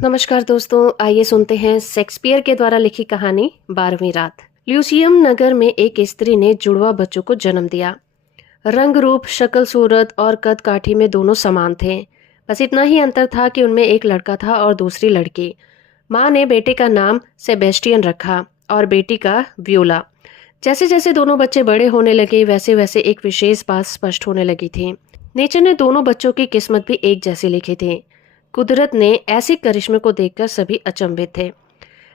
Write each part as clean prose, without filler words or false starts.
नमस्कार दोस्तों, आइए सुनते हैं शेक्सपियर के द्वारा लिखी कहानी 12वीं रात। ल्यूसियम नगर में एक स्त्री ने जुड़वा बच्चों को जन्म दिया। रंग रूप, शक्ल सूरत और कद काठी में दोनों समान थे। बस इतना ही अंतर था कि उनमें एक लड़का था और दूसरी लड़की। माँ ने बेटे का नाम सेबेस्टियन रखा और बेटी का व्यूला। जैसे जैसे दोनों बच्चे बड़े होने लगे वैसे वैसे एक विशेष बात स्पष्ट होने लगी थी। नेचर ने दोनों बच्चों की किस्मत भी एक जैसी लिखी थी। कुदरत ने ऐसे करिश्मे को देखकर सभी अचंभित थे।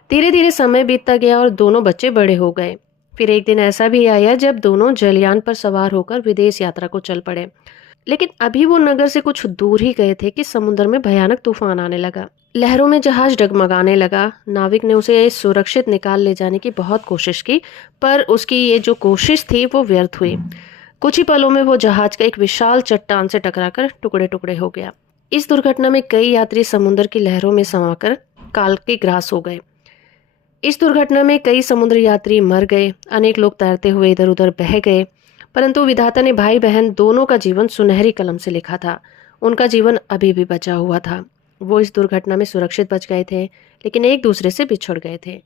धीरे धीरे समय बीतता गया और दोनों बच्चे बड़े हो गए। फिर एक दिन ऐसा भी आया जब दोनों जलयान पर सवार होकर विदेश यात्रा को चल पड़े। लेकिन अभी वो नगर से कुछ दूर ही गए थे कि समुद्र में भयानक तूफान आने लगा। लहरों में जहाज डगमगाने लगा। नाविक ने उसे सुरक्षित निकाल ले जाने की बहुत कोशिश की, पर उसकी ये जो कोशिश थी वो व्यर्थ हुई। कुछ ही पलों में वो जहाज का एक विशाल चट्टान से टकराकर टुकड़े टुकड़े हो गया। इस दुर्घटना में कई यात्री समुद्र की लहरों में समाकर काल के ग्रास हो गए। इस दुर्घटना में कई समुद्र यात्री मर गए। अनेक लोग तैरते हुए इधर उधर बह गए। परंतु विधाता ने भाई बहन दोनों का जीवन सुनहरी कलम से लिखा था। उनका जीवन अभी भी बचा हुआ था। वो इस दुर्घटना में सुरक्षित बच गए थे, लेकिन एक दूसरे से बिछड़ गए थे।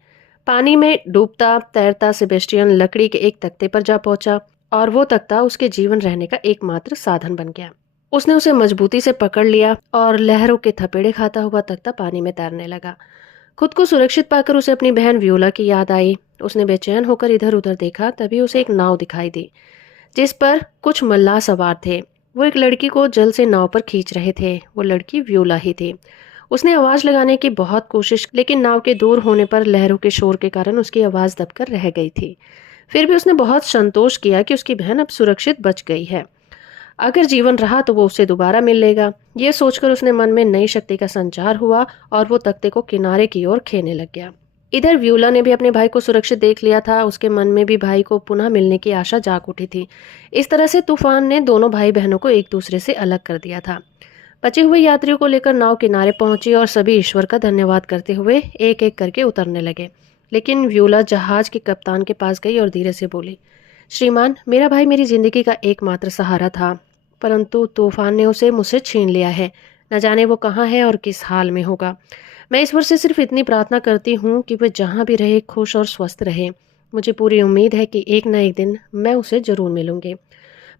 पानी में डूबता तैरता सेबेस्टियन लकड़ी के एक तख्ते पर जा पहुंचा और वो तख्ता उसके जीवन रहने का एकमात्र साधन बन गया। उसने उसे मजबूती से पकड़ लिया और लहरों के थपेड़े खाता हुआ तख्ता पानी में तैरने लगा। खुद को सुरक्षित पाकर उसे अपनी बहन व्योला की याद आई। उसने बेचैन होकर इधर उधर देखा, तभी उसे एक नाव दिखाई दी जिस पर कुछ मल्लाह सवार थे। वो एक लड़की को जल से नाव पर खींच रहे थे। वो लड़की व्योला ही थी। उसने आवाज लगाने की बहुत कोशिश, लेकिन नाव के दूर होने पर लहरों के शोर के कारण उसकी आवाज दबकर रह गई थी। फिर भी उसने बहुत संतोष किया कि उसकी बहन अब सुरक्षित बच गई है। अगर जीवन रहा तो वो उसे दोबारा मिल लेगा। ये सोचकर उसने मन में नई शक्ति का संचार हुआ और वो तख्ते को किनारे की ओर खेने लग गया। इधर व्यूला ने भी अपने भाई को सुरक्षित देख लिया था। उसके मन में भी भाई को पुनः मिलने की आशा जाग उठी थी। इस तरह से तूफान ने दोनों भाई बहनों को एक दूसरे से अलग कर दिया था। बचे हुए यात्रियों को लेकर नाव किनारे पहुंची और सभी ईश्वर का धन्यवाद करते हुए एक एक करके उतरने लगे। लेकिन व्यूला जहाज के कप्तान के पास गई और धीरे से बोली, श्रीमान, मेरा भाई मेरी जिंदगी का एकमात्र सहारा था, परंतु तूफान ने उसे मुझसे छीन लिया है। न जाने वो कहाँ है और किस हाल में होगा। मैं ईश्वर से सिर्फ इतनी प्रार्थना करती हूँ कि वह जहाँ भी रहे खुश और स्वस्थ रहे। मुझे पूरी उम्मीद है कि एक न एक दिन मैं उसे जरूर मिलूंगी,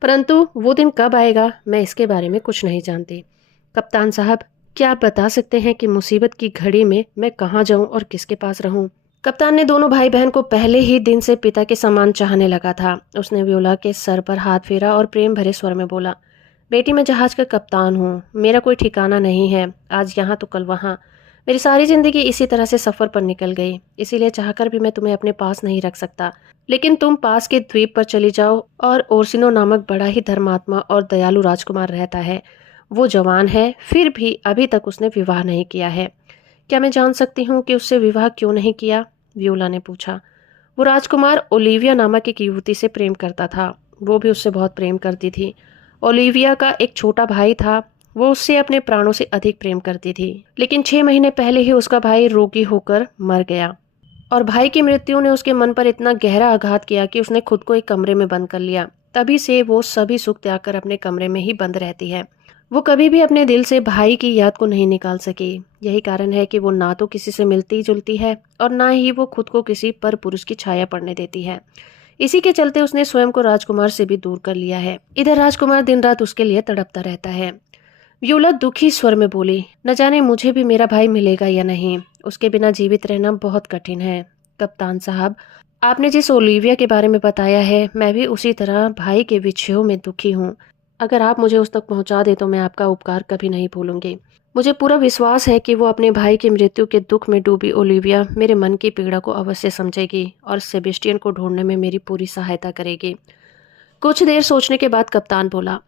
परंतु वो दिन कब आएगा मैं इसके बारे में कुछ नहीं जानती। कप्तान साहब, क्या आप बता सकते हैं कि मुसीबत की घड़ी में मैं कहाँ जाऊँ और किसके पास रहूँ? कप्तान ने दोनों भाई बहन को पहले ही दिन से पिता के समान चाहने लगा था। उसने व्योला के सर पर हाथ फेरा और प्रेम भरे स्वर में बोला, बेटी, मैं जहाज का कप्तान हूँ। मेरा कोई ठिकाना नहीं है, आज यहाँ तो कल वहाँ। मेरी सारी जिंदगी इसी तरह से सफर पर निकल गई। इसीलिए चाहकर भी मैं तुम्हें अपने पास नहीं रख सकता। लेकिन तुम पास के द्वीप पर चली जाओ और ओर्सिनो नामक बड़ा ही धर्मात्मा और दयालु राजकुमार रहता है। वो जवान है, फिर भी अभी तक उसने विवाह नहीं किया है। क्या मैं जान सकती हूँ कि उससे विवाह क्यों नहीं किया? व्योला ने पूछा। वो राजकुमार ओलिविया नामक एक युवती से प्रेम करता था। वो भी उससे बहुत प्रेम करती थी। ओलिविया का एक छोटा भाई था। वो उससे अपने प्राणों से अधिक प्रेम करती थी, लेकिन 6 महीने पहले ही उसका भाई रोगी होकर मर गया और भाई की मृत्यु ने उसके मन पर इतना गहरा आघात किया कि उसने खुद को एक कमरे में बंद कर लिया। तभी से वो सभी सुख त्याग कर अपने कमरे में ही बंद रहती है। वो कभी भी अपने दिल से भाई की याद को नहीं निकाल सकी। यही कारण है कि वो ना तो किसी से मिलती जुलती है और ना ही वो खुद को किसी पर पुरुष की छाया पड़ने देती है। इसी के चलते उसने स्वयं को राजकुमार से भी दूर कर लिया है। इधर राजकुमार दिन रात उसके लिए तड़पता रहता है। व्योला दुखी स्वर में बोली, न जाने मुझे भी मेरा भाई मिलेगा या नहीं। उसके बिना जीवित रहना बहुत कठिन है। कप्तान साहब, आपने जिस ओलिविया के बारे में बताया है, मैं भी उसी तरह भाई के विच्छेद में दुखी हूँ। अगर आप मुझे उस तक पहुँचा दे तो मैं आपका उपकार कभी नहीं भूलूंगी। मुझे पूरा विश्वास है कि वो अपने भाई की मृत्यु के दुख में डूबी ओलिविया मेरे मन की पीड़ा को अवश्य समझेगी और सेबेस्टियन को ढूंढने में मेरी पूरी सहायता करेगी। कुछ देर सोचने के बाद कप्तान बोला,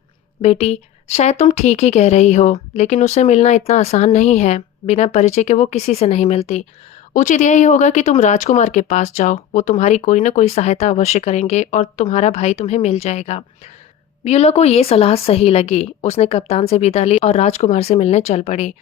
बेटी, शायद तुम ठीक ही कह रही हो, लेकिन उससे मिलना इतना आसान नहीं है। बिना परिचय के वो किसी से नहीं मिलती। उचित यही होगा कि तुम राजकुमार के पास जाओ। वो तुम्हारी कोई न कोई सहायता अवश्य करेंगे और तुम्हारा भाई तुम्हें मिल जाएगा। ब्यूला को ये सलाह सही लगी। उसने कप्तान से विदा ली और राजकुमार से मिलने चल पड़ी।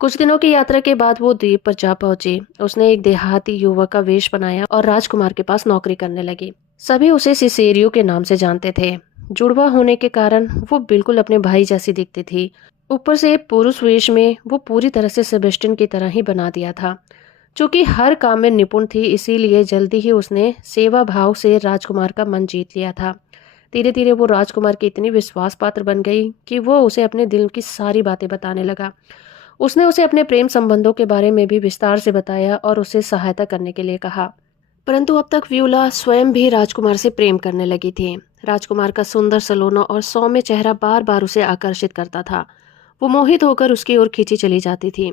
कुछ दिनों की यात्रा के बाद वो द्वीप पर जा पहुंची। उसने एक देहाती युवक का वेश बनाया और राजकुमार के पास नौकरी करने लगी। सभी उसे सिसेरियो के नाम से जानते थे। जुड़वा होने के कारण वो बिल्कुल अपने भाई जैसी दिखती थी। ऊपर से पुरुष वेश में वो पूरी तरह से सेबेस्टियन की तरह ही बना दिया था। चूंकि हर काम में निपुण थी, इसीलिए जल्दी ही उसने सेवा भाव से राजकुमार का मन जीत लिया था। धीरे धीरे वो राजकुमार की इतनी विश्वास पात्र बन गई कि वो उसे अपने दिल की सारी बातें बताने लगा। उसने उसे अपने प्रेम संबंधों के बारे में भी विस्तार से बताया और उसे सहायता करने के लिए कहा। परंतु अब तक व्यूला स्वयं भी राजकुमार से प्रेम करने लगी थी। राजकुमार का सुंदर सलोना और सौम्य चेहरा बार बार उसे आकर्षित करता था। वो मोहित होकर उसकी ओर खींची चली जाती थी।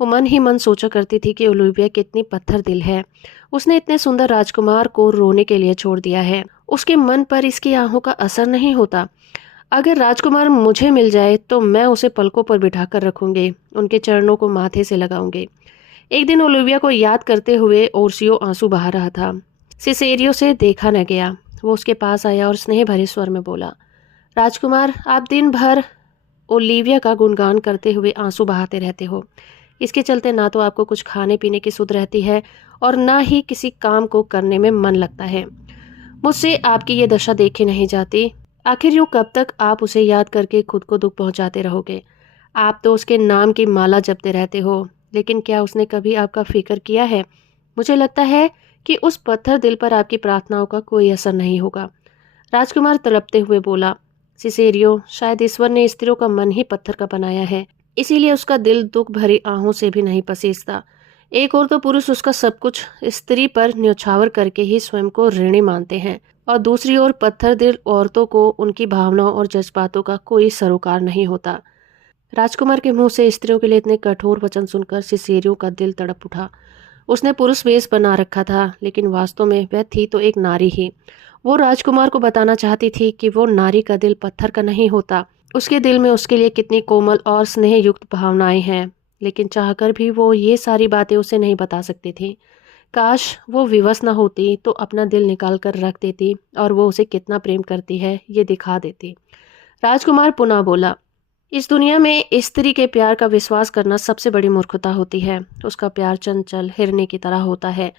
वो मन ही मन सोचा करती थी कि ओलिविया कितनी पत्थर दिल है। उसने इतने सुंदर राजकुमार को रोने के लिए छोड़ दिया है। उसके मन पर इसकी आहों का असर नहीं होता। अगर राजकुमार मुझे मिल जाए तो मैं उसे पलकों पर बिठाकर रखूंगी, उनके चरणों को माथे से लगाऊंगी। एक दिन ओलिविया को याद करते हुए ओर्सियो आंसू बहा रहा था। सिसेरियो से देखा न गया। वो उसके पास आया और स्नेह भरे स्वर में बोला, राजकुमार, आप दिन भर ओलिविया का गुणगान करते हुए आंसू बहाते रहते हो। इसके चलते ना तो आपको कुछ खाने पीने की सुध रहती है और ना ही किसी काम को करने में मन लगता है। मुझसे आपकी ये दशा देखी नहीं जाती। आखिर यूं कब तक आप उसे याद करके खुद को दुख पहुंचाते रहोगे? आप तो उसके नाम की माला जपते रहते हो, लेकिन क्या उसने कभी आपका फिक्र किया है? मुझे लगता है कि उस पत्थर दिल पर आपकी प्रार्थनाओं का कोई असर नहीं होगा। राजकुमार तड़पते हुए बोला, सिसेरियो, शायद ईश्वर ने स्त्रियों का मन ही पत्थर का बनाया है, इसीलिए उसका दिल दुख भरी आहों से भी नहीं पसीजता। एक और तो पुरुष उसका सब कुछ स्त्री पर न्यौछावर करके ही स्वयं को ऋणी मानते हैं, और दूसरी ओर पत्थर दिल औरतों को उनकी भावनाओं और जज्बातों का कोई सरोकार नहीं होता। राजकुमार के मुंह से स्त्रियों के लिए इतने कठोर वचन सुनकर सिसेरियो का दिल तड़प उठा। उसने पुरुष वेश बना रखा था, लेकिन वास्तव में वह थी तो एक नारी ही। वो राजकुमार को बताना चाहती थी कि वो नारी का दिल पत्थर का नहीं होता। उसके दिल में उसके लिए कितनी कोमल और स्नेह युक्त भावनाएं हैं, लेकिन चाहकर भी वो ये सारी बातें उसे नहीं बता सकती थी। काश वो विवश न होती तो अपना दिल निकाल कर रख देती और वो उसे कितना प्रेम करती है ये दिखा देती। राजकुमार पुनः बोला, इस दुनिया में स्त्री के प्यार का विश्वास करना सबसे बड़ी मूर्खता होती है। उसका प्यार चंचल हिरने की तरह होता है,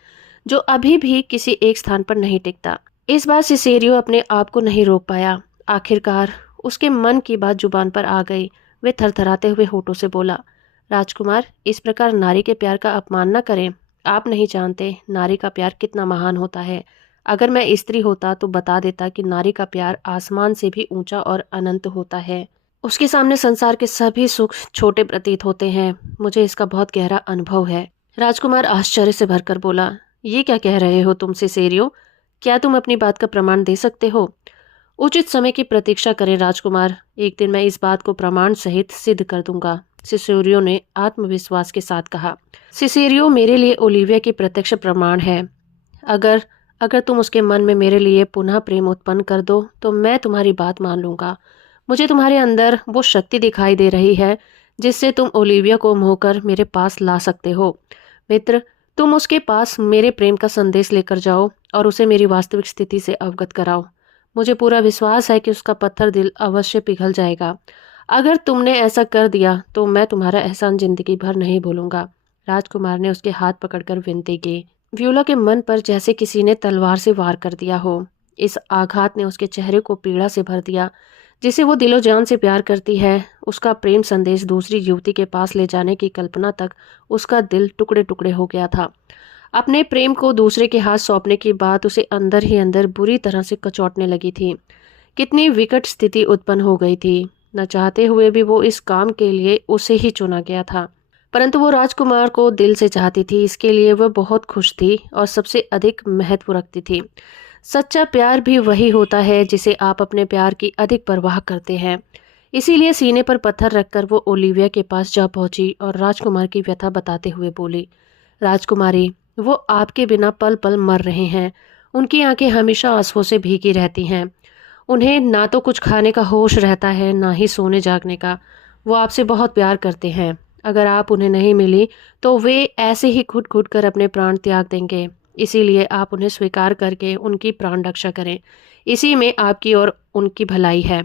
जो अभी भी किसी एक स्थान पर नहीं टिकता। इस बार सिसेरियो अपने आप को नहीं रोक पाया। आखिरकार उसके मन की बात जुबान पर आ गई। वे थरथराते हुए होठों से बोला, राजकुमार, इस प्रकार नारी के प्यार का अपमान न करें। आप नहीं जानते नारी का प्यार कितना महान होता है। अगर मैं स्त्री होता तो बता देता कि नारी का प्यार आसमान से भी ऊंचा और अनंत होता है। उसके सामने संसार के सभी सुख छोटे प्रतीत होते हैं। मुझे इसका बहुत गहरा अनुभव है। राजकुमार आश्चर्य से भरकर बोला, ये क्या कह रहे हो तुम सिसेरियो? क्या तुम अपनी बात का प्रमाण दे सकते हो? उचित समय की प्रतीक्षा करें राजकुमार, एक दिन मैं इस बात को प्रमाण सहित सिद्ध कर दूंगा, सिसेरियो ने आत्मविश्वास के साथ कहा। सिसेरियो मेरे लिए ओलिविया की प्रत्यक्ष प्रमाण है। अगर अगर तुम उसके मन में मेरे लिए पुनः प्रेम उत्पन्न कर दो तो मैं तुम्हारी बात मान लूंगा। मुझे तुम्हारे अंदर वो शक्ति दिखाई दे रही है जिससे तुम ओलिविया को मोहकर मेरे पास ला सकते हो। मित्र, तुम उसके पास मेरे प्रेम का संदेश लेकर जाओ और उसे मेरी वास्तविक स्थिति से अवगत कराओ। मुझे पूरा विश्वास है कि उसका पत्थर दिल अवश्य पिघल जाएगा। अगर तुमने ऐसा कर दिया तो मैं तुम्हारा एहसान जिंदगी भर नहीं भूलूंगा। राजकुमार ने उसके हाथ पकड़कर विनती की। व्यूला के मन पर जैसे किसी ने तलवार से वार कर दिया हो। इस आघात ने उसके चेहरे को पीड़ा से भर दिया। जिसे वो दिलो जान से प्यार करती है, उसका प्रेम संदेश दूसरी युवती के पास ले जाने की कल्पना तक उसका दिल टुकड़े टुकड़े हो गया था। अपने प्रेम को दूसरे के हाथ सौंपने की बात उसे अंदर ही अंदर बुरी तरह से कचोटने लगी थी। कितनी विकट स्थिति उत्पन्न हो गई थी। न चाहते हुए भी वो इस काम के लिए उसे ही चुना गया था। परंतु वो राजकुमार को दिल से चाहती थी, इसके लिए वह बहुत खुश थी और सबसे अधिक महत्व रखती थी। सच्चा प्यार भी वही होता है जिसे आप अपने प्यार की अधिक परवाह करते हैं। इसीलिए सीने पर पत्थर रखकर वो ओलिविया के पास जा पहुंची और राजकुमार की व्यथा बताते हुए बोली, राजकुमारी, वो आपके बिना पल पल मर रहे हैं। उनकी आंखें हमेशा आंसुओं से भीगी रहती हैं। उन्हें ना तो कुछ खाने का होश रहता है, ना ही सोने जागने का। वो आपसे बहुत प्यार करते हैं। अगर आप उन्हें नहीं मिली तो वे ऐसे ही घुट घुट कर अपने प्राण त्याग देंगे। इसीलिए आप उन्हें स्वीकार करके उनकी प्राण रक्षा करें। इसी में आपकी और उनकी भलाई है।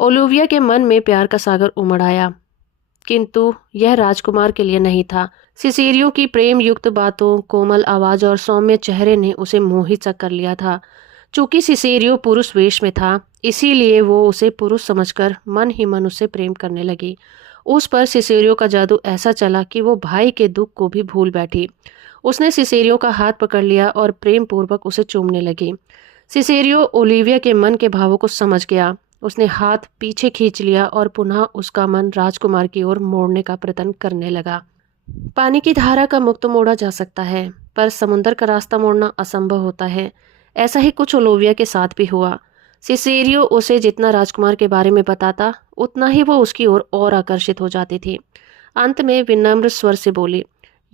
ओलिविया के मन में प्यार का सागर उमड़ आया, किंतु यह राजकुमार के लिए नहीं था। सिसेरियो की प्रेम युक्त बातों, कोमल आवाज और सौम्य चेहरे ने उसे मोहित सा कर लिया था। चूंकि सिसेरियो पुरुष वेश में था, इसीलिए वो उसे पुरुष समझकर मन ही मन उससे प्रेम करने लगी। उस पर सिसेरियो का जादू ऐसा चला कि वो भाई के दुख को भी भूल बैठी। उसने सिसेरियो का हाथ पकड़ लिया और प्रेम पूर्वक उसे चूमने लगी। सिसेरियो ओलिविया के मन के भावों को समझ गया। उसने हाथ पीछे खींच लिया और पुनः उसका मन राजकुमार की ओर मोड़ने का प्रयत्न करने लगा। पानी की धारा का मुख तो मोड़ा जा सकता है, पर समुद्र का रास्ता मोड़ना असंभव होता है। ऐसा ही कुछ ओलिविया के साथ भी हुआ। सिसेरियो उसे जितना राजकुमार के बारे में बताता, उतना ही वो उसकी ओर और आकर्षित हो जाती थी। अंत में विनम्र स्वर से बोली,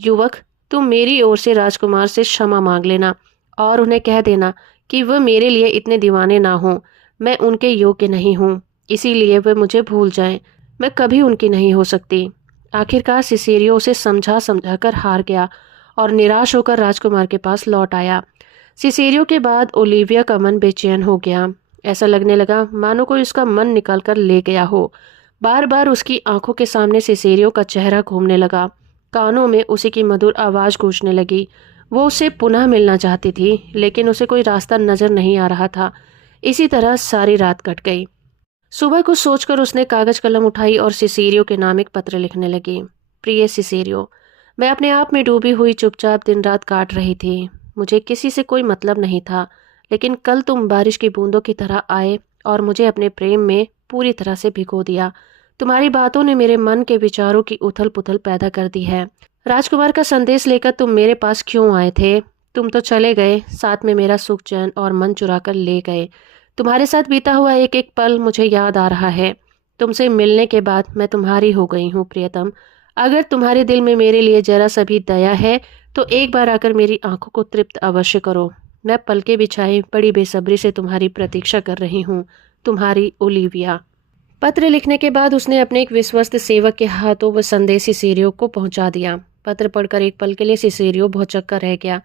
युवक, तुम मेरी ओर से राजकुमार से क्षमा मांग लेना और उन्हें कह देना कि वह मेरे लिए इतने दीवाने ना हों। मैं उनके योग्य नहीं हूँ, इसीलिए वे मुझे भूल जाएं। मैं कभी उनकी नहीं हो सकती। आखिरकार सिसेरियो उसे समझा समझा कर हार गया और निराश होकर राजकुमार के पास लौट आया। सिसेरियो के बाद ओलिविया का मन बेचैन हो गया। ऐसा लगने लगा मानो कोई उसका मन निकाल कर ले गया हो। बार बार उसकी आंखों के सामने सिसेरियो का चेहरा घूमने लगा। कानों में उसी की मधुर आवाज गूंजने लगी। वो उससे पुनः मिलना चाहती थी, लेकिन उसे कोई रास्ता नजर नहीं आ रहा था। इसी तरह सारी रात कट गई। सुबह कुछ सोचकर उसने कागज कलम उठाई और सिसेरियो के नाम एक पत्र लिखने लगी। प्रिय सिसेरियो, मैं अपने आप में डूबी हुई चुपचाप दिन रात काट रही थी। मुझे किसी से कोई मतलब नहीं था, लेकिन कल तुम बारिश की बूंदों की तरह आए और मुझे अपने प्रेम में पूरी तरह से भिगो दिया। तुम्हारी बातों ने मेरे मन के विचारों की उथल पुथल पैदा कर दी है। राजकुमार का संदेश लेकर तुम मेरे पास क्यों आए थे? तुम तो चले गए, साथ में मेरा सुख चैन और मन चुरा कर ले गए। तुम्हारे साथ बीता हुआ एक एक पल मुझे याद आ रहा है। तुमसे मिलने के बाद मैं तुम्हारी हो गई हूँ प्रियतम। अगर तुम्हारे दिल में मेरे लिए जरा सा भी दया है तो एक बार आकर मेरी आंखों को तृप्त अवश्य करो। मैं पलके बिछाए बड़ी बेसब्री से तुम्हारी प्रतीक्षा कर रही हूँ। तुम्हारी ओलिविया। पत्र लिखने के बाद उसने अपने एक विश्वस्त सेवक के हाथों वह संदेश सिसेरियो को पहुंचा दिया। पत्र पढ़कर एक पल के लिए सिसेरियो भौचक्का रह गया।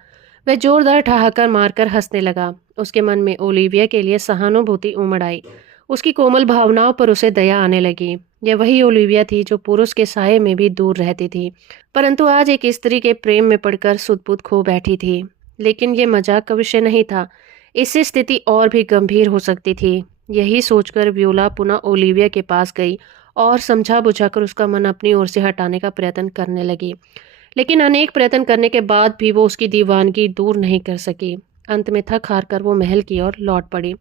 वह जोरदार ठहाकर मारकर हंसने लगा। उसके मन में ओलिविया के लिए सहानुभूति उमड़ आई। उसकी कोमल भावनाओं पर उसे दया आने लगी। यह वही ओलिविया थी जो पुरुष के साये में भी दूर रहती थी, परंतु आज एक स्त्री के प्रेम में पड़कर सुध-बुध खो बैठी थी। लेकिन यह मजाक का विषय नहीं था। इससे स्थिति और भी गंभीर हो सकती थी। यही सोचकर व्योला पुनः ओलिविया के पास गई और समझा बुझाकर उसका मन अपनी ओर से हटाने का प्रयत्न करने लगी। लेकिन अनेक प्रयत्न करने के बाद भी वो उसकी दीवानगी दूर नहीं कर सकी। अंत में थक हार कर वो महल की ओर लौट पड़ी।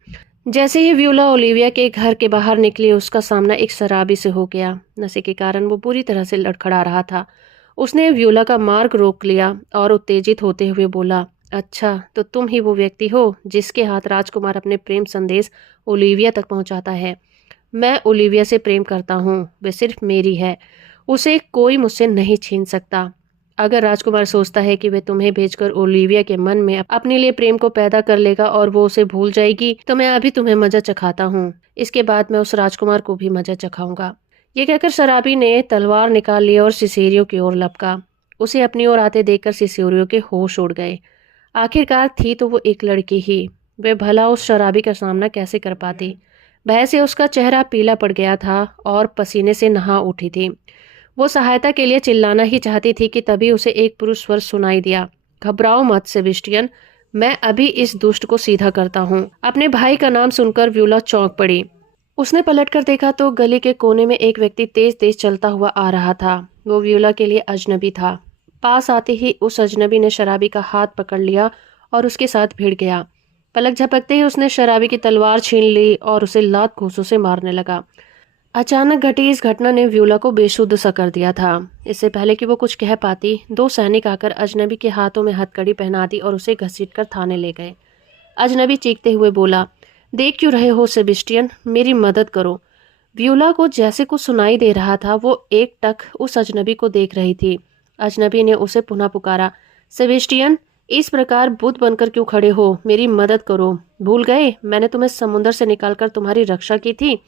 जैसे ही व्योला ओलिविया के घर के बाहर निकली, उसका सामना एक शराबी से हो गया। नशे के कारण वो बुरी तरह से लड़खड़ा रहा था। उसने व्योला का मार्ग रोक लिया और उत्तेजित होते हुए बोला, अच्छा, तो तुम ही वो व्यक्ति हो जिसके हाथ राजकुमार अपने प्रेम संदेश ओलिविया तक पहुंचाता है। मैं ओलिविया से प्रेम करता हूँ। वह सिर्फ मेरी है। उसे कोई मुझसे नहीं छीन सकता। अगर राजकुमार सोचता है कि वह तुम्हें भेजकर ओलिविया के मन में अपने लिए प्रेम को पैदा कर लेगा और वो उसे भूल जाएगी, तो मैं अभी तुम्हें मजा चखाता हूँ। इसके बाद मैं उस राजकुमार को भी मजा चखाऊंगा। ये कहकर शराबी ने तलवार निकाल ली और सिसेरियो की ओर लपका। उसे अपनी ओर आते देखकर सिसेरियो के होश उड़ गए। आखिरकार थी तो वो एक लड़की ही। वे भला उस शराबी का सामना कैसे कर पाती? भय से उसका चेहरा पीला पड़ गया था और पसीने से नहा उठी थी। वो सहायता के लिए चिल्लाना ही चाहती थी कि तभी उसे एक पुरुष स्वर सुनाई दिया, घबराओ मत सेबेस्टियन, मैं अभी इस दुष्ट को सीधा करता हूँ। अपने भाई का नाम सुनकर व्योला चौंक पड़ी। उसने पलटकर देखा तो गली के कोने में एक व्यक्ति तेज तेज चलता हुआ आ रहा था। वो व्योला के लिए अजनबी था। पास आते ही उस अजनबी ने शराबी का हाथ पकड़ लिया और उसके साथ भिड़ गया। पलक झपकते ही उसने शराबी की तलवार छीन ली और उसे लात घूंसों से मारने लगा। अचानक घटी इस घटना ने व्योला को बेसुध सा कर दिया था। इससे पहले कि वो कुछ कह पाती, दो सैनिक आकर अजनबी के हाथों में हथकड़ी पहना दी और उसे घसीटकर थाने ले गए। अजनबी चीखते हुए बोला, देख क्यों रहे हो सेबेस्टियन, मेरी मदद करो। व्योला को जैसे कुछ सुनाई दे रहा था। वो एक टक उस अजनबी को देख रही थी। अजनबी ने उसे पुनः पुकारा, सेबेस्टियन, इस प्रकार बुत बनकर क्यों खड़े हो? मेरी मदद करो। भूल गए मैंने तुम्हें समुद्र से निकालकर तुम्हारी रक्षा की थी?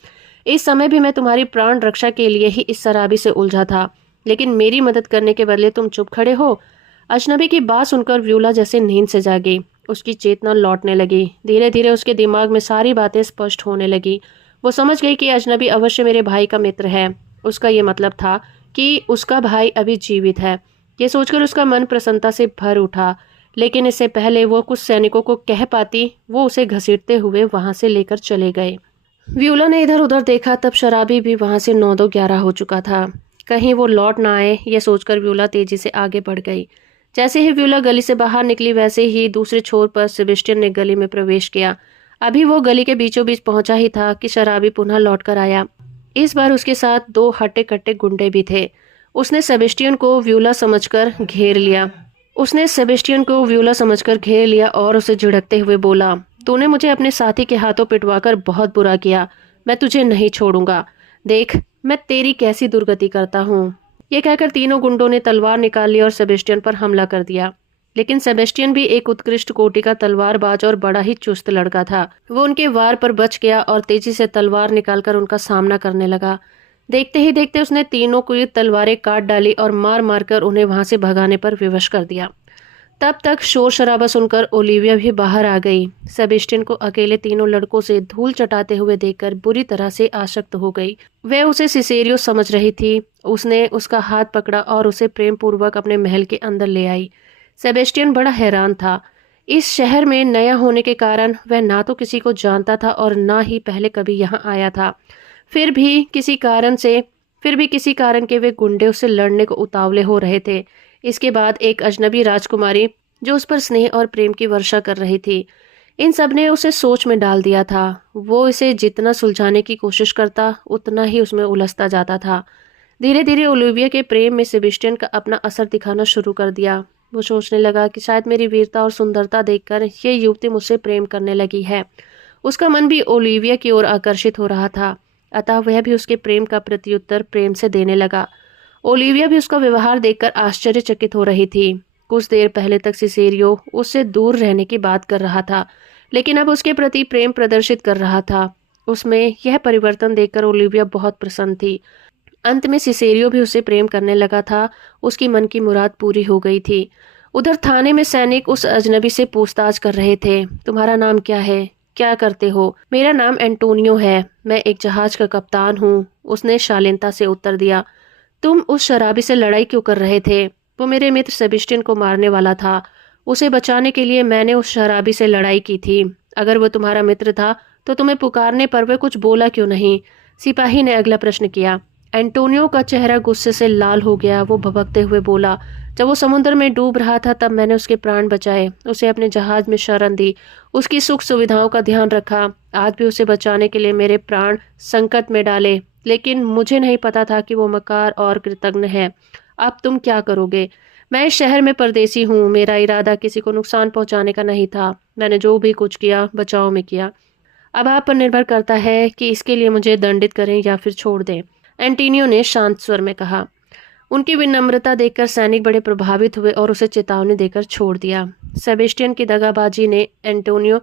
इस समय भी मैं तुम्हारी प्राण रक्षा के लिए ही इस शराबी से उलझा था, लेकिन मेरी मदद करने के बदले तुम चुप खड़े हो। अजनबी की बात सुनकर व्योला जैसे नींद से जागी। उसकी चेतना लौटने लगी। धीरे धीरे उसके दिमाग में सारी बातें स्पष्ट होने लगी। वो समझ गई कि अजनबी अवश्य मेरे भाई का मित्र है। उसका ये मतलब था कि उसका भाई अभी जीवित है। ये सोचकर उसका मन प्रसन्नता से भर उठा। लेकिन इससे पहले वो कुछ सैनिकों को कह पाती, वो उसे घसीटते हुए वहां से लेकर चले गए। व्योला ने इधर उधर देखा, तब शराबी भी वहां से 9-11 हो चुका था। कहीं वो लौट ना आए, ये सोचकर व्यूला तेजी से आगे बढ़ गई। जैसे ही व्यूला गली से बाहर निकली वैसे ही दूसरे छोर पर सेबेस्टियन ने गली में प्रवेश किया। अभी वो गली के बीचों बीच पहुंचा ही था कि शराबी पुनः लौट कर आया। इस बार उसके साथ 2 हट्टे कट्टे गुंडे भी थे। उसने सेबेस्टियन को व्यूला समझकर घेर लिया और उसे झिड़कते हुए बोला, तूने मुझे अपने साथी के हाथों पिटवाकर बहुत बुरा किया। मैं तुझे नहीं छोड़ूंगा। देख मैं तेरी कैसी दुर्गति करता हूँ। ये कहकर तीनों गुंडों ने तलवार निकाल ली और सेबेस्टियन पर हमला कर दिया। लेकिन सेबेस्टियन भी एक उत्कृष्ट कोटि का तलवारबाज और बड़ा ही चुस्त लड़का था। वो उनके वार पर बच गया और तेजी से तलवार निकालकर उनका सामना करने लगा। देखते ही देखते उसने तीनों की तलवारें काट डाली और मार मारकर उन्हें वहां से भगाने पर विवश कर दिया। तब तक शोर शराबा सुनकर ओलिविया भी बाहर आ गई। सेबेस्टियन को अकेले तीनों लड़कों से धूल चटाते हुए देखकर बुरी तरह से आसक्त हो गई। वह उसे सिसेरियो समझ रही थी। उसने उसका हाथ पकड़ा और उसे प्रेम पूर्वक अपने महल के अंदर ले आई। सेबेस्टियन बड़ा हैरान था। इस शहर में नया होने के कारण वह ना तो किसी को जानता था और ना ही पहले कभी यहाँ आया था। फिर भी किसी कारण के वे गुंडे उससे लड़ने को उतावले हो रहे थे। इसके बाद एक अजनबी राजकुमारी जो उस पर स्नेह और प्रेम की वर्षा कर रही थी। इन सब ने उसे सोच में डाल दिया था। वो इसे जितना सुलझाने की कोशिश करता उतना ही उसमें उलझता जाता था। धीरे धीरे ओलिविया के प्रेम में सेबेस्टियन का अपना असर दिखाना शुरू कर दिया। वो सोचने लगा कि शायद मेरी वीरता और सुंदरता देखकर ये युवती मुझसे प्रेम करने लगी है। उसका मन भी ओलिविया की ओर आकर्षित हो रहा था, अतः वह भी उसके प्रेम का प्रत्युत्तर प्रेम से देने लगा। ओलिविया भी उसका व्यवहार देखकर आश्चर्यचकित हो रही थी। कुछ देर पहले तक सिसेरियो उससे दूर रहने की बात कर रहा था, लेकिन अब उसके प्रति प्रेम प्रदर्शित कर रहा था। उसमें यह परिवर्तन देखकर ओलिविया बहुत प्रसन्न थी। अंत में सिसेरियो भी उसे प्रेम करने लगा था। उसकी मन की मुराद पूरी हो गई थी। उधर थाने में सैनिक उस अजनबी से पूछताछ कर रहे थे। तुम्हारा नाम क्या है? क्या करते हो? मेरा नाम एंटोनियो है। मैं एक जहाज का कप्तान हूँ, उसने शालीनता से उत्तर दिया। तुम उस शराबी से लड़ाई क्यों कर रहे थे? वो मेरे मित्र सेबेस्टियन को मारने वाला था। उसे बचाने के लिए मैंने उस शराबी से लड़ाई की थी। अगर वो तुम्हारा मित्र था तो तुम्हें पुकारने पर वह कुछ बोला क्यों नहीं? सिपाही ने अगला प्रश्न किया। एंटोनियो का चेहरा गुस्से से लाल हो गया। वो भभकते हुए बोला, जब वो समुद्र में डूब रहा था तब मैंने उसके प्राण बचाए, उसे अपने जहाज में शरण दी, उसकी सुख सुविधाओं का ध्यान रखा। आज भी उसे बचाने के लिए मेरे प्राण संकट में डाले, लेकिन मुझे नहीं पता था कि वो मकार और कृतघ्न है। अब तुम क्या करोगे? मैं इस शहर में परदेसी हूँ। मेरा इरादा किसी को नुकसान पहुंचाने का नहीं था। मैंने जो भी कुछ किया बचाव में किया। अब आप पर निर्भर करता है कि इसके लिए मुझे दंडित करें या फिर छोड़ दें, एंटोनियो ने शांत स्वर में कहा। उनकी विनम्रता देखकर सैनिक बड़े प्रभावित हुए और उसे चेतावनी देकर छोड़ दिया। सेबेस्टियन की दगाबाजी ने एंटोनियो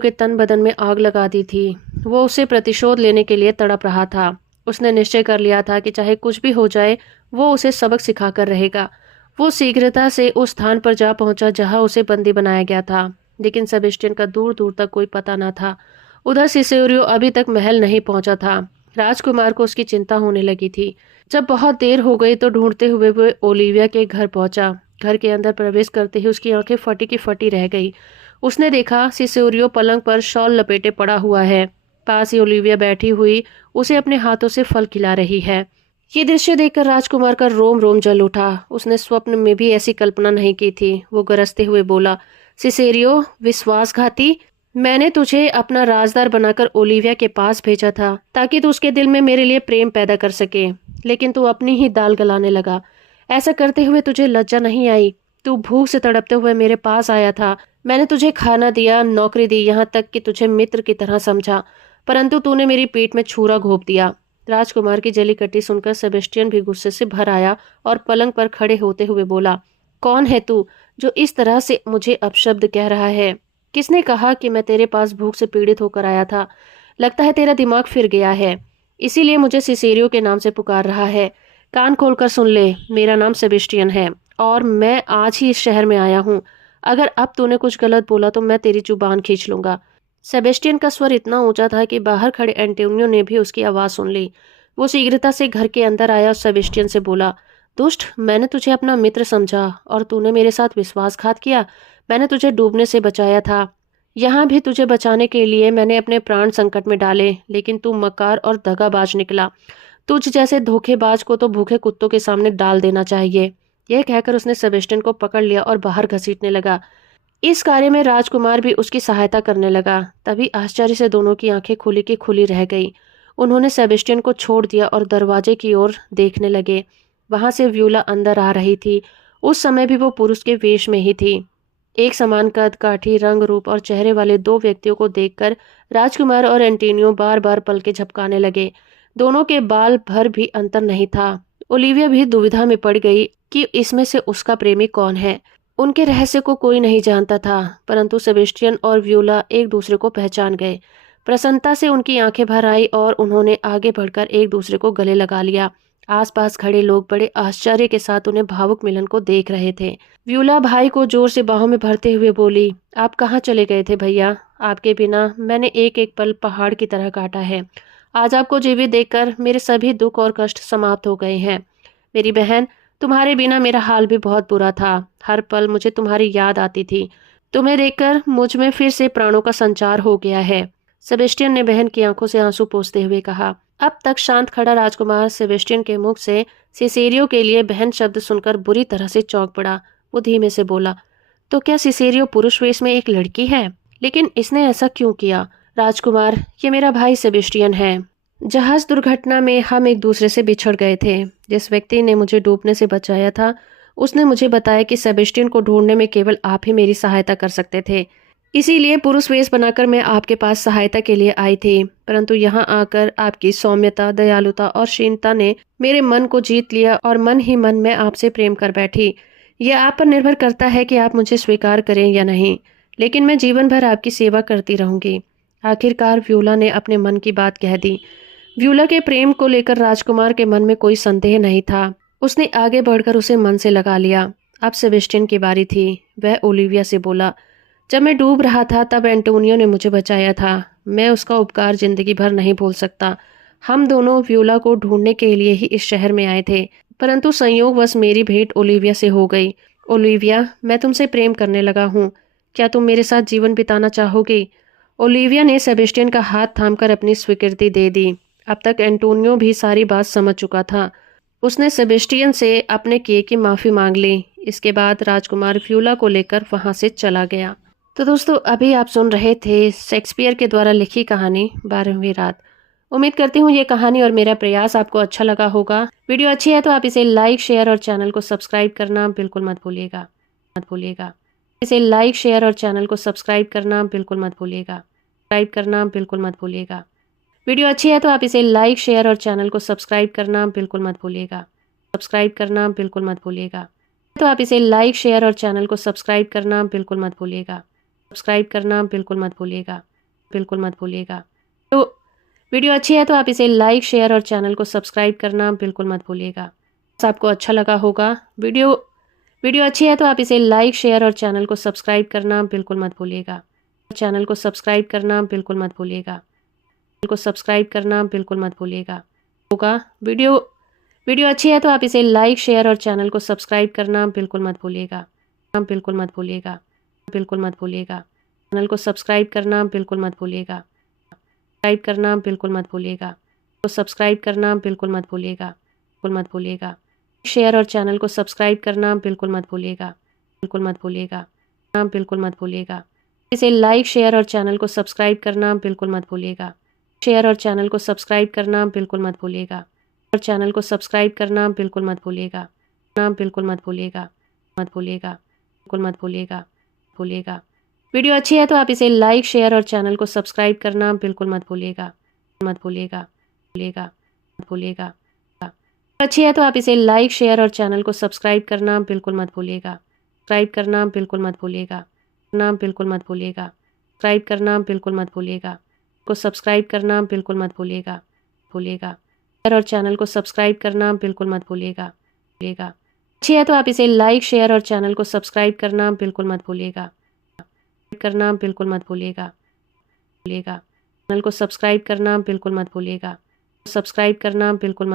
के तन बदन में आग लगा दी थी। वो उसे प्रतिशोध लेने के लिए तड़प रहा था। उसने निश्चय कर लिया था कि चाहे कुछ भी हो जाए वो उसे सबक सिखाकर रहेगा। वो शीघ्रता से उस स्थान पर जा पहुंचा जहां उसे बंदी बनाया गया था, लेकिन सेबेस्टियन का दूर दूर तक कोई पता न था। उधर सिसेरियो अभी तक महल नहीं पहुंचा था। राजकुमार को उसकी चिंता होने लगी थी। जब बहुत देर हो गई तो ढूंढते हुए वो ओलिविया के घर पहुंचा। घर के अंदर प्रवेश करते ही उसकी आंखें फटी की फटी रह गई। उसने देखा सिसेरियो पलंग पर शॉल लपेटे पड़ा हुआ है। पास ही ओलिविया बैठी हुई उसे अपने हाथों से फल खिला रही है। ये दृश्य देखकर राजकुमार का रोम रोम जल उठा। उसने स्वप्न में भी ऐसी कल्पना नहीं की थी। वो गरजते हुए बोला, सिसेरियो विश्वासघाती, मैंने तुझे अपना राजदार बनाकर ओलिविया के पास भेजा था ताकि तू उसके दिल में मेरे लिए प्रेम पैदा कर सके, लेकिन तू अपनी ही दाल गलाने लगा। ऐसा करते हुए तुझे लज्जा नहीं आई? तू भूख से तड़पते हुए मेरे पास आया था। मैंने तुझे खाना दिया, नौकरी दी, यहाँ तक कि तुझे मित्र की तरह समझा, परंतु तूने मेरी पीठ में छुरा घोंप दिया। राजकुमार की जली कटी सुनकर सेबेस्टियन भी गुस्से से भर आया और पलंग पर खड़े होते हुए बोला, कौन है तू जो इस तरह से मुझे अपशब्द कह रहा है? किसने कहा कि मैं तेरे पास भूख से पीड़ित होकर आया था? लगता है तेरा दिमाग फिर गया है, इसीलिए मुझे सिसेरियो के नाम से पुकार रहा है। कान खोलकर सुन ले, मेरा नाम सेबेस्टियन है और मैं आज ही इस शहर में आया हूँ। अगर अब तूने कुछ गलत बोला तो मैं तेरी जुबान खींच लूंगा। सेबेस्टियन का स्वर इतना ऊंचा था कि बाहर खड़े एंटोनियो ने भी उसकी आवाज सुन ली। वो शीघ्रता से घर के अंदर आया और सेबेस्टियन से बोला, दुष्ट, मैंने तुझे अपना मित्र समझा और तूने मेरे साथ विश्वासघात किया। मैंने तुझे डूबने से बचाया था। यहाँ भी तुझे बचाने के लिए मैंने अपने प्राण संकट में डाले, लेकिन तू मकार और दगाबाज निकला। तुझ जैसे धोखेबाज को तो भूखे कुत्तों के सामने डाल देना चाहिए। यह कहकर उसने सेबेस्टियन को पकड़ लिया और बाहर घसीटने लगा। इस कार्य में राजकुमार भी उसकी सहायता करने लगा। तभी आश्चर्य से दोनों की आंखें खुली की खुली रह गई। उन्होंने सेबेस्टियन को छोड़ दिया और दरवाजे की ओर देखने लगे। वहां से व्यूला अंदर आ रही थी। उस समय भी वो पुरुष के वेश में ही थी। एक समान कद काठी रंग रूप और चेहरे वाले दो व्यक्तियों को देखकर राजकुमार और एंटोनियो बार बार पलकें झपकाने लगे। दोनों के बाल भर भी अंतर नहीं था। ओलिविया भी दुविधा में पड़ गई कि इसमें से उसका प्रेमी कौन है। उनके रहस्य को कोई नहीं जानता था, परंतु सेबेस्टियन और व्यूला एक दूसरे को पहचान गए। प्रसन्नता से उनकी आंखें भर आई और उन्होंने आगे बढ़कर एक दूसरे को गले लगा लिया। आसपास खड़े लोग बड़े आश्चर्य के साथ उन्हें भावुक मिलन को देख रहे थे। व्यूला भाई को जोर से बाहों में भरते हुए बोली, आप कहाँ चले गए थे भैया? आपके बिना मैंने एक एक पल पहाड़ की तरह काटा है। आज आपको जीवित देखकर मेरे सभी दुख और कष्ट समाप्त हो गए हैं। मेरी बहन, तुम्हारे बिना मेरा हाल भी बहुत बुरा था। हर पल मुझे तुम्हारी याद आती थी। तुम्हें देखकर मुझ में फिर से प्राणों का संचार हो गया है। सेबेस्टियन ने बहन की आंखों से आंसू पोंछते हुए कहा। अब तक शांत खड़ा राजकुमार सेबेस्टियन के मुख से सिसेरियो के लिए बहन शब्द सुनकर बुरी तरह से चौंक पड़ा। वो धीमे से बोला, तो क्या सिसेरियो पुरुष वेश में एक लड़की है? लेकिन इसने ऐसा क्यों किया? राजकुमार, ये मेरा भाई सेबेस्टियन है। जहाज दुर्घटना में हम एक दूसरे से बिछड़ गए थे। जिस व्यक्ति ने मुझे डूबने से बचाया था, उसने मुझे बताया कि सेबेस्टियन को ढूंढने में केवल आप ही मेरी सहायता कर सकते थे। इसीलिए पुरुष वेश बनाकर मैं आपके पास सहायता के लिए आई थी। परंतु यहाँ आकर आपकी सौम्यता, दयालुता और शीलता ने मेरे मन को जीत लिया और मन ही मन में आपसे प्रेम कर बैठी। यह आप पर निर्भर करता है कि आप मुझे स्वीकार करें या नहीं, लेकिन मैं जीवन भर आपकी सेवा करती रहूंगी। आखिरकार व्यूला ने अपने मन की बात कह दी। व्यूला के प्रेम को लेकर राजकुमार के मन में कोई संदेह नहीं था। उसने आगे बढ़कर उसे मन से लगा लिया। अब सेबेस्टियन की बारी थी। वह ओलिविया से बोला, जब मैं डूब रहा था तब एंटोनियो ने मुझे बचाया था। मैं उसका उपकार जिंदगी भर नहीं भूल सकता। हम दोनों व्यूला को ढूंढने के लिए ही इस शहर में आए थे, परंतु संयोगवश मेरी भेंट ओलिविया से हो गई। ओलिविया, मैं तुमसे प्रेम करने लगा हूँ। क्या तुम मेरे साथ जीवन बिताना चाहोगी? ओलिविया ने सेबेस्टियन का हाथ थामकर अपनी स्वीकृति दे दी। अब तक एंटोनियो भी सारी बात समझ चुका था। उसने सेबेस्टियन से अपने किए की माफी मांग ली। इसके बाद राजकुमार व्यूला को लेकर वहां से चला गया। तो दोस्तों, अभी आप सुन रहे थे शेक्सपियर के द्वारा लिखी कहानी 12वीं रात। उम्मीद करती हूँ ये कहानी और मेरा प्रयास आपको अच्छा लगा होगा। वीडियो अच्छी है तो आप इसे लाइक, शेयर और चैनल को सब्सक्राइब करना बिल्कुल मत भूलिएगा। इसे लाइक, शेयर और चैनल को सब्सक्राइब करना बिल्कुल मत भूलिएगा। वीडियो अच्छी है तो आप इसे लाइक, शेयर और चैनल को सब्सक्राइब करना बिल्कुल मत भूलिएगा। तो आप इसे लाइक, शेयर और चैनल को सब्सक्राइब करना बिल्कुल मत भूलिएगा। तो वीडियो अच्छी है तो आप इसे लाइक, शेयर और चैनल को सब्सक्राइब करना बिल्कुल मत भूलिएगा। आपको अच्छा लगा होगा। वीडियो अच्छी है तो आप इसे लाइक, शेयर और चैनल को सब्सक्राइब करना बिल्कुल मत भूलिएगा। होगा। वीडियो अच्छी है तो आप इसे लाइक, शेयर और चैनल को सब्सक्राइब करना बिल्कुल मत भूलिएगा। चैनल को सब्सक्राइब करना बिल्कुल मत भूलिएगा। शेयर और चैनल को सब्सक्राइब करना बिल्कुल मत भूलिएगा। इसे लाइक, शेयर और चैनल को सब्सक्राइब करना बिल्कुल मत भूलिएगा। शेयर और चैनल को सब्सक्राइब करना बिल्कुल मत भूलिएगा। और चैनल को सब्सक्राइब करना बिल्कुल मत भूलिएगा। भूलिएगा। वीडियो अच्छी है तो आप इसे लाइक, शेयर और चैनल को सब्सक्राइब करना बिल्कुल मत भूलिएगा। अच्छी है तो आप इसे लाइक, शेयर और चैनल को सब्सक्राइब करना बिल्कुल मत भूलिएगा। सब्सक्राइब करना बिल्कुल मत भूलिएगा। को सब्सक्राइब करना बिल्कुल मत भूलिएगा। शेयर और चैनल को सब्सक्राइब करना बिल्कुल मत भूलिएगा। अच्छी है तो आप इसे लाइक, शेयर और चैनल को सब्सक्राइब करना बिल्कुल मत भूलिएगा। चैनल को सब्सक्राइब करना बिल्कुल मत भूलिएगा। सब्सक्राइब करना बिल्कुल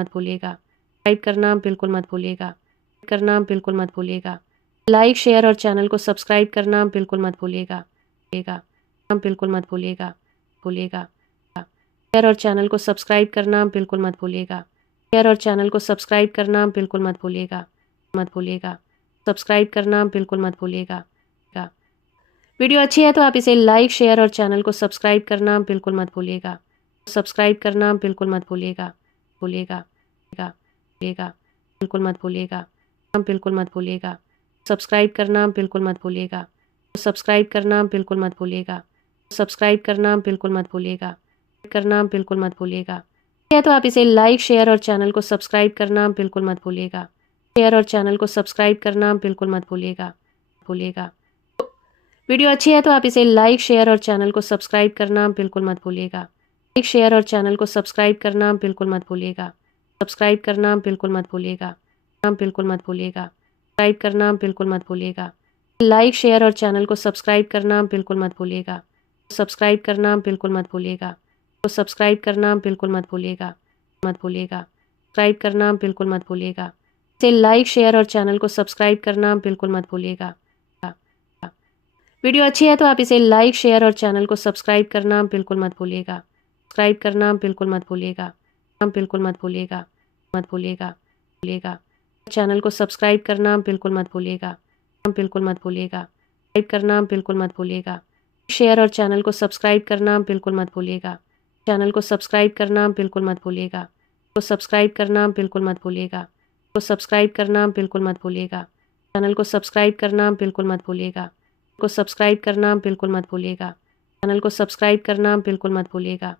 मत भूलिएगा। लाइक, शेयर और चैनल को सब्सक्राइब करना बिल्कुल मत भूलिएगा। शेयर और चैनल को सब्सक्राइब करना बिल्कुल मत भूलिएगा। शेयर और चैनल को सब्सक्राइब करना बिल्कुल मत भूलिएगा, मत भूलिएगा। सब्सक्राइब करना बिल्कुल मत भूलिएगा। वीडियो अच्छी है तो आप इसे लाइक, शेयर और चैनल को सब्सक्राइब करना बिल्कुल मत भूलिएगा। सब्सक्राइब करना बिल्कुल मत भूलिएगा, भूलिएगा, भूलिएगा, बिल्कुल मत भूलिएगा, बिल्कुल मत भूलिएगा। सब्सक्राइब करना बिल्कुल मत भूलिएगा। सब्सक्राइब करना बिल्कुल मत भूलिएगा। सब्सक्राइब करना बिल्कुल मत भूलिएगा। करना बिल्कुल मत भूलिएगा। है तो आप इसे लाइक, शेयर और चैनल को सब्सक्राइब करना बिल्कुल मत भूलिएगा। शेयर और चैनल को सब्सक्राइब करना बिल्कुल मत भूलिएगा, भूलिएगा। वीडियो अच्छी है तो आप इसे लाइक, शेयर और चैनल को सब्सक्राइब करना बिल्कुल मत भूलिएगा। लाइक, शेयर और चैनल को सब्सक्राइब करना बिल्कुल मत भूलिएगा। सब्सक्राइब करना बिल्कुल मत भूलिएगा, बिल्कुल मत भूलिएगा। सब्सक्राइब करना बिल्कुल मत भूलिएगा। लाइक, शेयर और चैनल को सब्सक्राइब करना बिल्कुल मत भूलिएगा। सब्सक्राइब करना बिल्कुल मत भूलिएगा। तो सब्सक्राइब करना बिल्कुल मत भूलिएगा, मत भूलिएगा। सब्सक्राइब करना बिल्कुल मत भूलिएगा। इसे लाइक, शेयर और चैनल को सब्सक्राइब करना बिल्कुल मत भूलिएगा। वीडियो अच्छी है तो आप इसे लाइक, शेयर और चैनल को सब्सक्राइब करना बिल्कुल मत भूलिएगा। सब्सक्राइब करना बिल्कुल मत भूलिएगा, बिल्कुल मत भूलिएगा, मत भूलिएगा, भूलिएगा। चैनल को सब्सक्राइब करना बिल्कुल मत भूलिएगा, बिल्कुल मत भूलिएगा। सब्सक्राइब करना बिल्कुल मत भूलिएगा। शेयर और चैनल को सब्सक्राइब करना बिल्कुल मत भूलिएगा। चैनल को सब्सक्राइब करना बिल्कुल मत भूलिएगा। तो सब्सक्राइब करना बिल्कुल मत भूलिएगा। तो सब्सक्राइब करना बिल्कुल मत भूलिएगा। चैनल को सब्सक्राइब करना बिल्कुल मत भूलिएगा। को सब्सक्राइब करना बिल्कुल मत भूलिएगा। चैनल को सब्सक्राइब करना बिल्कुल मत भूलिएगा।